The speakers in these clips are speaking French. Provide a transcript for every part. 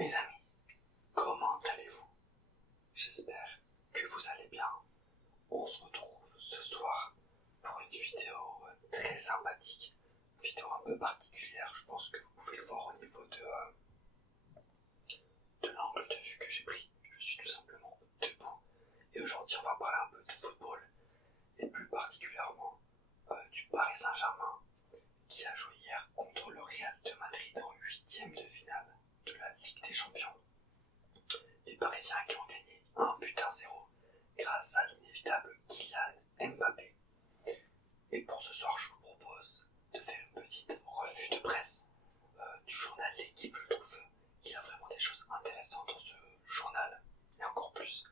Mes amis, comment allez-vous? J'espère que vous allez bien. On se retrouve ce soir pour une vidéo très sympathique, une vidéo un peu particulière. Je pense que vous pouvez le voir au niveau de l'angle de vue que j'ai pris. Je suis tout simplement debout. Et aujourd'hui, on va parler un peu de football, et plus particulièrement du Paris Saint-Germain, qui a joué hier contre le Real de Madrid en 8e de finale de la Ligue des Champions. Les Parisiens qui ont gagné 1-0 grâce à l'inévitable Kylian Mbappé. Et pour ce soir, je vous propose de faire une petite revue de presse du journal L'Équipe. Je trouve qu'il y a vraiment des choses intéressantes dans ce journal, et encore plus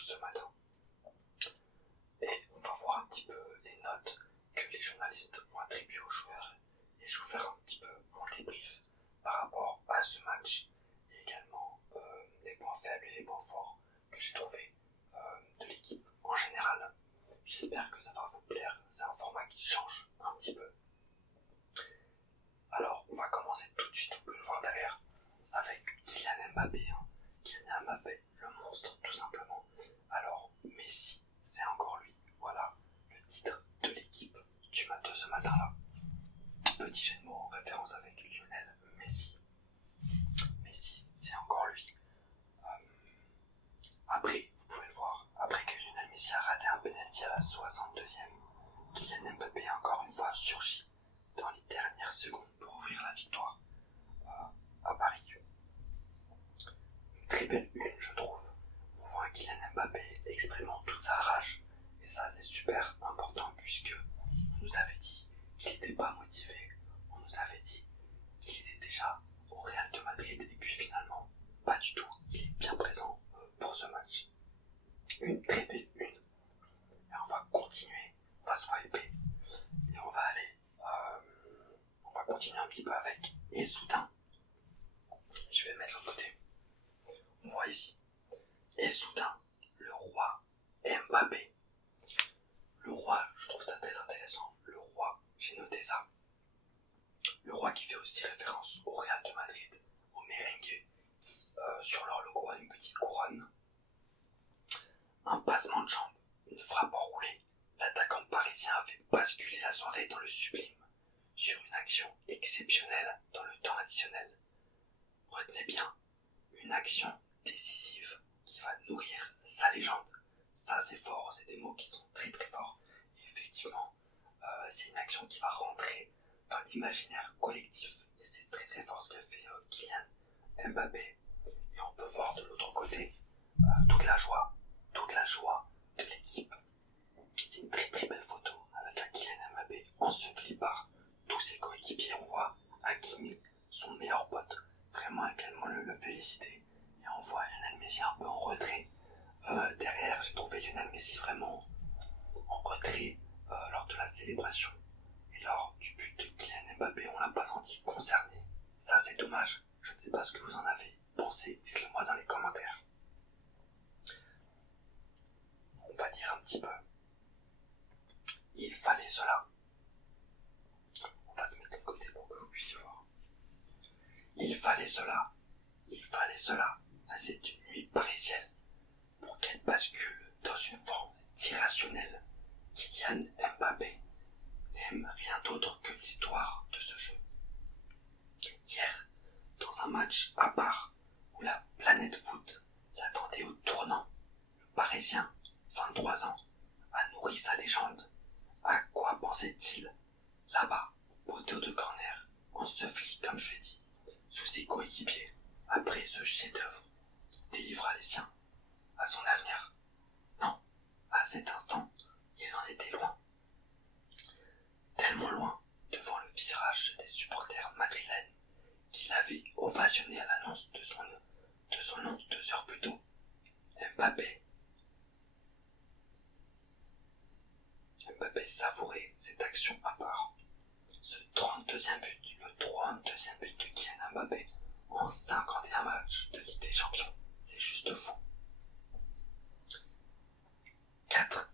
ce matin. Et on va voir un petit peu les notes que les journalistes ont attribuées aux joueurs, et je vais vous faire un petit peu mon débrief par rapport à ce match, et également les points faibles et les points forts que j'ai trouvés de l'équipe en général. J'espère que ça va vous plaire, c'est un format qui change un petit peu. Alors on va commencer tout de suite, on peut le voir derrière, avec Kylian Mbappé. Kylian Mbappé, le monstre tout simplement. Alors Messi, c'est encore lui, voilà le titre de l'équipe de ce matin-là. Petit jeu de mots en référence avec Lionel Messi. Messi, c'est encore lui. Après, vous pouvez le voir, après que Lionel Messi a raté un penalty à la 62e, Kylian Mbappé a encore une fois surgi dans les dernières secondes pour ouvrir la victoire à Paris. Une très belle une, je trouve. On voit un Kylian Mbappé exprimant toute sa rage, et ça c'est super important puisque on nous avait dit qu'il n'était pas motivé, on nous avait dit qu'il était déjà au Real de Madrid, et puis finalement pas du tout, il est bien présent pour ce match. Une très belle une, et on va continuer, on va swiper, et on va aller on va continuer un petit peu avec et soudain, je vais le mettre de côté, on voit ici, et soudain, le roi Mbappé. Le roi, je trouve ça très intéressant, le roi, j'ai noté ça. Le roi qui fait aussi référence au Real de Madrid, au merengue, qui sur leur logo a une petite couronne. Un passement de jambe, une frappe enroulée, l'attaquant parisien a fait basculer la soirée dans le sublime, sur une action exceptionnelle dans le temps additionnel. Retenez bien, une action décisive qui va nourrir sa légende. Ça c'est fort, c'est des mots qui sont très très forts. Et effectivement, c'est une action qui va rentrer dans l'imaginaire collectif. Et c'est très très fort ce qu'a fait Kylian Mbappé. Et on peut voir de l'autre côté toute la joie de l'équipe. C'est une très très belle photo avec un Kylian Mbappé enseveli par tous ses coéquipiers. On voit Hakimi, son meilleur pote, vraiment également le féliciter. Et on voit Lionel Messi un peu en retrait. Derrière, j'ai trouvé Lionel Messi vraiment en retrait lors de la célébration. Et lors du but de Kylian Mbappé, on l'a pas senti concerné. Ça c'est dommage. Je ne sais pas ce que vous en avez pensé, dites-le moi dans les commentaires. On va dire un petit peu. Il fallait cela. On va se mettre de côté pour que vous puissiez voir. Il fallait cela à cette nuit parisienne pour qu'elle bascule dans une forme irrationnelle. Kylian Mbappé n'aime rien d'autre que l'histoire de ce jeu. Hier, dans un match à part où la planète foot l'attendait au tournant, le Parisien, 23 ans, a nourri sa légende. À quoi pensait-il? Là-bas, au poteau de corner, enseveli, comme je l'ai dit, sous ses coéquipiers, après ce chef-d'œuvre qui délivra les siens. À son avenir? Non, à cet instant, il en était loin. Tellement loin, devant le visage des supporters madrilènes, qui l'avaient ovationné à l'annonce de son nom 2 heures plus tôt. Mbappé savourait cette action à part. Ce 32e but de Kylian Mbappé en 51 matchs de Ligue des Champions, c'est juste fou. 4.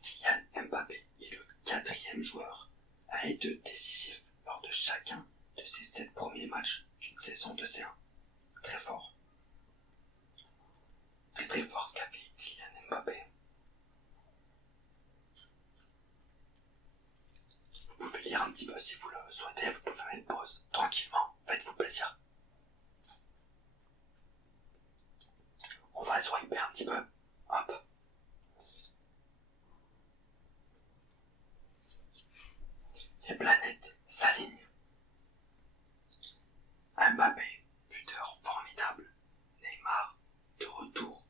Kylian Mbappé est le 4e joueur à être décisif lors de chacun de ses 7 premiers matchs d'une saison de C1. C'est très fort. Très très fort ce qu'a fait Kylian Mbappé. Vous pouvez lire un petit peu si vous le souhaitez, vous pouvez mettre pause tranquillement, faites-vous plaisir. On va swiper un petit peu, hop. Les planètes s'alignent. Mbappé, buteur formidable. Neymar, de retour.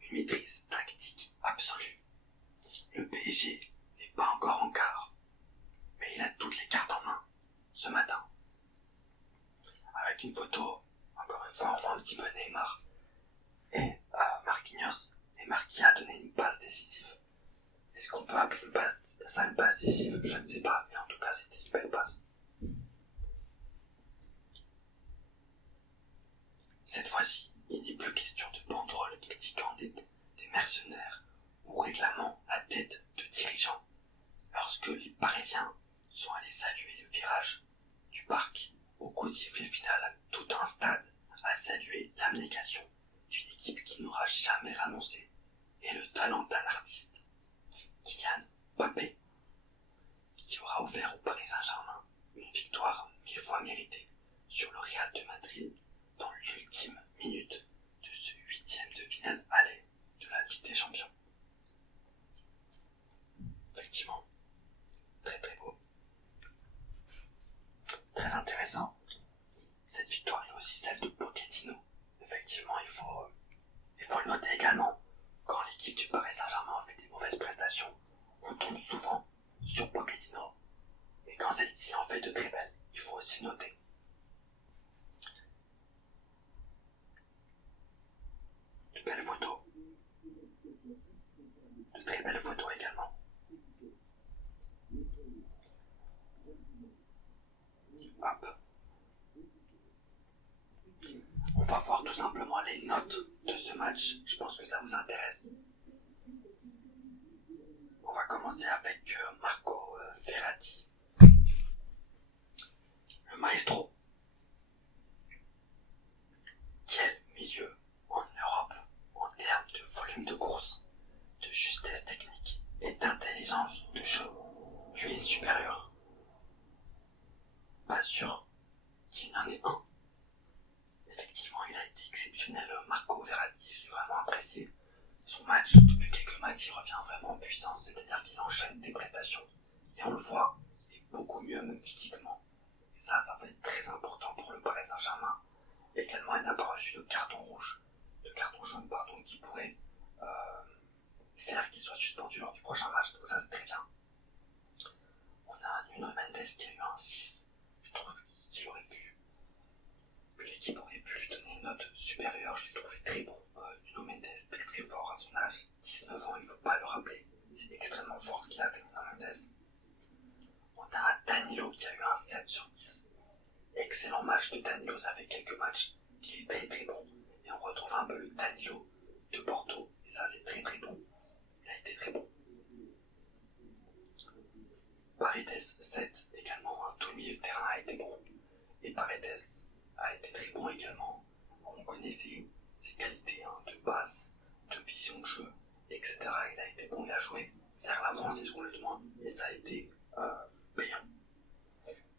Une maîtrise tactique absolue. Le PSG n'est pas encore en quart, mais il a toutes les cartes en main ce matin. Avec une photo, encore une fois, on voit un petit peu Neymar et Marquinhos. Neymar qui a donné une passe décisive. Est-ce qu'on peut appeler ça une passe décisive? Je ne sais pas, mais en tout cas c'était une belle passe. Cette fois-ci, il n'est plus question de banderoles critiquant des mercenaires ou réclamant la tête de dirigeants. Lorsque les Parisiens sont allés saluer le virage du parc au coup de sifflet final, tout un stade a salué l'abnégation d'une équipe qui n'aura jamais renoncé et le talent d'un artiste, Kylian Mbappé, qui aura offert au Paris Saint-Germain une victoire 1000 fois méritée sur le Real de Madrid dans l'ultime minute de ce 8e de finale aller de la Ligue des Champions. Effectivement, très très beau, très intéressant. Cette victoire est aussi celle de Pochettino. Effectivement, il faut le noter également. Quand l'équipe du Paris Saint-Germain fait des mauvaises prestations, on tombe souvent sur Pochettino. Mais quand celle-ci en fait de très belles, il faut aussi le noter. De belles photos. De très belles photos également. Hop. On va voir tout simplement les notes de ce match. Je pense que ça vous intéresse. On va commencer avec Marco Verratti. Le maestro. Quel milieu en Europe en termes de volume de course, de justesse technique et d'intelligence de jeu lui est supérieur. Pas sûr qu'il y en ait un. Effectivement, il a été exceptionnel, Marco Verratti, je l'ai vraiment apprécié. Son match, depuis quelques matchs, il revient vraiment en puissance, c'est-à-dire qu'il enchaîne des prestations. Et on le voit, il est beaucoup mieux même physiquement. Et ça va être très important pour le Paris Saint-Germain. Également, il n'a pas reçu de carton jaune, qui pourrait faire qu'il soit suspendu lors du prochain match. Donc ça, c'est très bien. On a Nuno Mendes qui a eu un 6. Je trouve que l'équipe aurait pu lui donner une note supérieure. Je l'ai trouvé très bon. Nuno Mendes, très très fort à son âge. 19 ans, il ne faut pas le rappeler. C'est extrêmement fort ce qu'il a fait, Nuno Mendes. On a un Danilo qui a eu un 7 sur 10. Excellent match de Danilo, ça fait quelques matchs qu'il est très très bon. Et on retrouve un peu le Danilo de Porto. Et ça, c'est très très bon. Il a été très bon. Paredes 7 également, tout le milieu de terrain a été bon. Et Paredes a été très bon également. On connaît ses qualités de passe, de vision de jeu, etc. Il a été bon, il a joué vers l'avant, c'est ce qu'on lui demande. Et ça a été payant.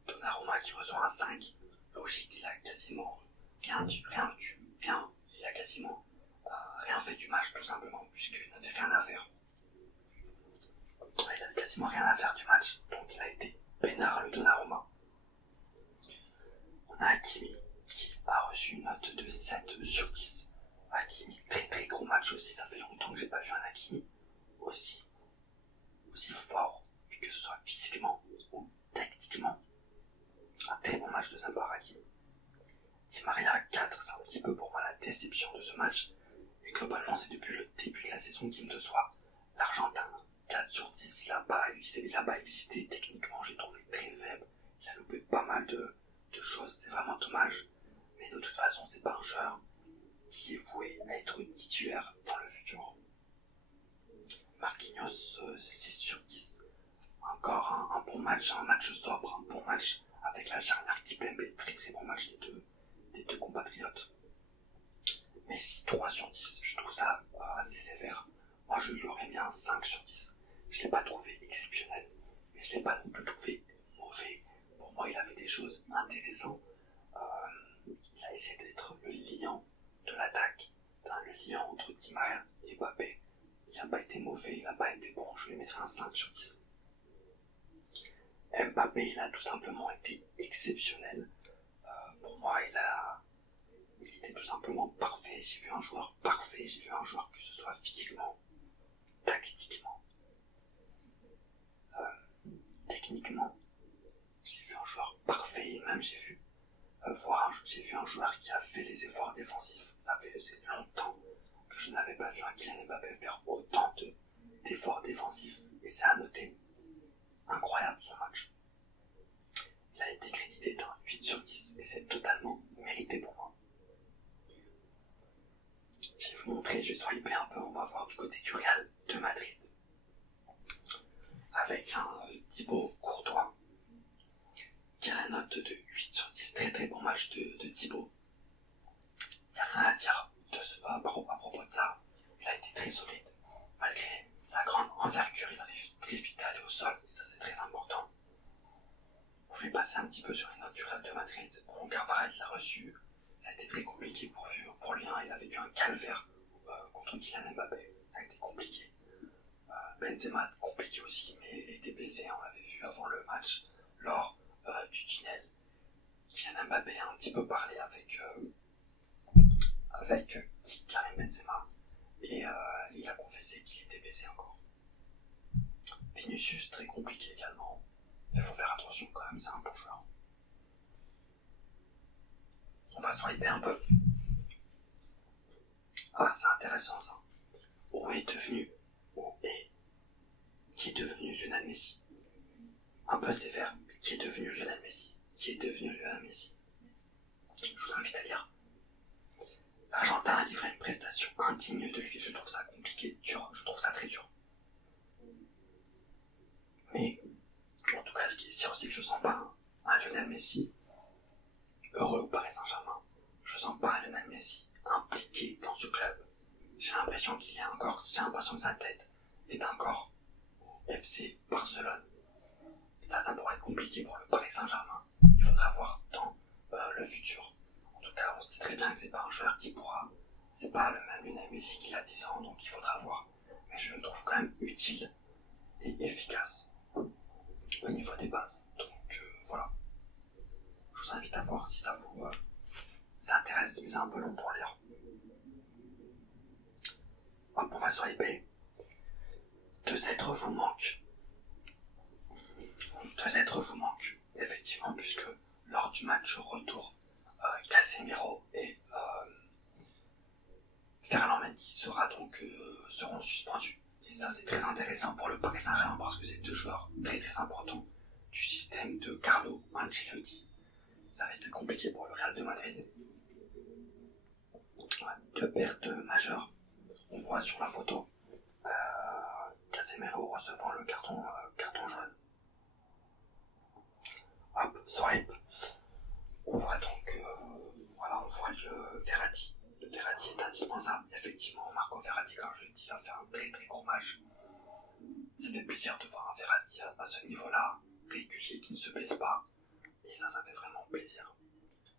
Donnarumma qui reçoit un 5. Logique, il a quasiment il a quasiment rien fait du match tout simplement, puisqu'il n'avait rien à faire. Il n'avait quasiment rien à faire du match, donc il a été peinard le Donnarumma. On a Hakimi qui a reçu une note de 7 sur 10. Hakimi, très très gros match aussi, ça fait longtemps que j'ai pas vu un Hakimi aussi fort, que ce soit physiquement ou tactiquement. Un très bon match de sa part, Hakimi. Di Maria 4, c'est un petit peu pour moi la déception de ce match. Et globalement, c'est depuis le début de la saison qu'il me déçoit. L'Argentin, 4 sur 10, il n'a pas existé. Techniquement, j'ai trouvé très faible. Il a loupé pas mal de choses, c'est vraiment dommage. Mais de toute façon, c'est pas un joueur qui est voué à être titulaire dans le futur. Marquinhos, 6 sur 10. Encore un bon match, un match sobre, un bon match avec la charnière Kimpembe, très très bon match des deux compatriotes. Messi 3 sur 10, je trouve ça assez sévère. Moi je lui aurais mis un 5 sur 10. Je l'ai pas trouvé exceptionnel, mais je l'ai pas non plus trouvé mauvais. Pour moi il a fait des choses intéressantes. Il a essayé d'être le liant de l'attaque, le liant entre Di Maria et Mbappé. Il n'a pas été mauvais, il n'a pas été bon, je lui mettrai un 5 sur 10. Mbappé, il a tout simplement été exceptionnel. Pour moi, il était tout simplement parfait. J'ai vu un joueur parfait, j'ai vu un joueur que ce soit physiquement, tactiquement, techniquement. J'ai vu un joueur parfait et même j'ai vu un joueur qui a fait les efforts défensifs. Ça faisait longtemps que je n'avais pas vu un Kylian Mbappé faire autant d'efforts défensifs et c'est à noter. Incroyable ce match. Il a été crédité d'un 8 sur 10 et c'est totalement mérité pour moi. Je vais vous montrer, je vais swiper un peu, on va voir du côté du Real de Madrid. Avec un Thibaut Courtois qui a la note de 8 sur 10, très très bon match de Thibaut. Il n'y a rien à dire à propos de ça, il a été très solide, malgré sa grande envergure, il arrive très vite à aller au sol, et ça c'est très important. Je vais passer un petit peu sur les notes du Real de Madrid. Bon, Carvajal l'a reçu, ça a été très compliqué pour lui, il a vécu un calvaire contre Kylian Mbappé, ça a été compliqué. Benzema, compliqué aussi, mais il était blessé, on l'avait vu avant le match, lors du tunnel. Kylian Mbappé a un petit peu parlé avec Karim Benzema, et il a confessé qu'il était blessé encore. Vinicius, très compliqué également. Il faut faire attention quand même, c'est un bon joueur. On va swiper un peu. Ah, c'est intéressant ça. Qui est devenu Lionel Messi? Un peu sévère, qui est devenu Lionel Messi? Qui est devenu Lionel Messi? Je vous invite à lire. L'Argentin a livré une prestation indigne de lui, je trouve ça compliqué, dur, je trouve ça très dur. Mais, en tout cas, ce qui est sûr, c'est que je sens pas un Lionel Messi heureux au Paris Saint-Germain. Je sens pas un Lionel Messi impliqué dans ce club. J'ai l'impression que sa tête est encore au FC Barcelone. Et ça pourrait être compliqué pour le Paris Saint-Germain. Il faudra voir dans le futur. En tout cas, on sait très bien que c'est pas un joueur qui pourra. C'est pas le même Lionel Messi qu'il a 10 ans, donc il faudra voir. Mais je le trouve quand même utile et efficace au niveau des bases. Donc voilà. Je vous invite à voir si ça vous intéresse, mais c'est un peu long pour lire. Hop, on va swiper. 2 êtres vous manquent. 2 êtres vous manquent, effectivement, puisque lors du match retour, Casemiro et Ferland Mendy seront suspendus. Et ça, c'est très intéressant pour le Paris Saint-Germain parce que c'est 2 joueurs très très importants du système de Carlo Ancelotti. Ça reste compliqué pour le Real de Madrid. 2 pertes majeures. On voit sur la photo Casemiro recevant le carton jaune. Hop, swipe. On voit donc, on voit le Verratti. Le Verratti est indispensable. Effectivement, Marco Verratti, comme je l'ai dit, a fait un très très gros match. Ça fait plaisir de voir un Verratti à ce niveau-là, régulier, qui ne se blesse pas. Et ça fait vraiment plaisir.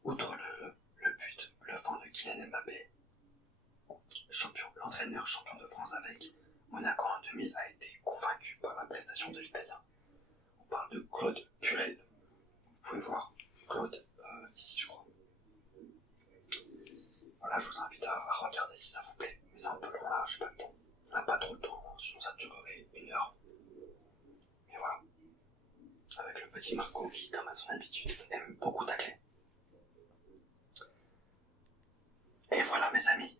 Outre le but bluffant de Kylian Mbappé, l'entraîneur champion de France avec Monaco en 2000 a été convaincu par la prestation de l'Italien. On parle de Claude Puel. Vous pouvez voir Claude ici, je crois. Voilà, je vous invite à regarder si ça vous plaît. Mais c'est un peu long là, j'ai pas le temps. On n'a pas trop le temps, sinon ça durerait 1 heure. Mais voilà. Avec le petit Marco qui, comme à son habitude, aime beaucoup tacler. Et voilà mes amis,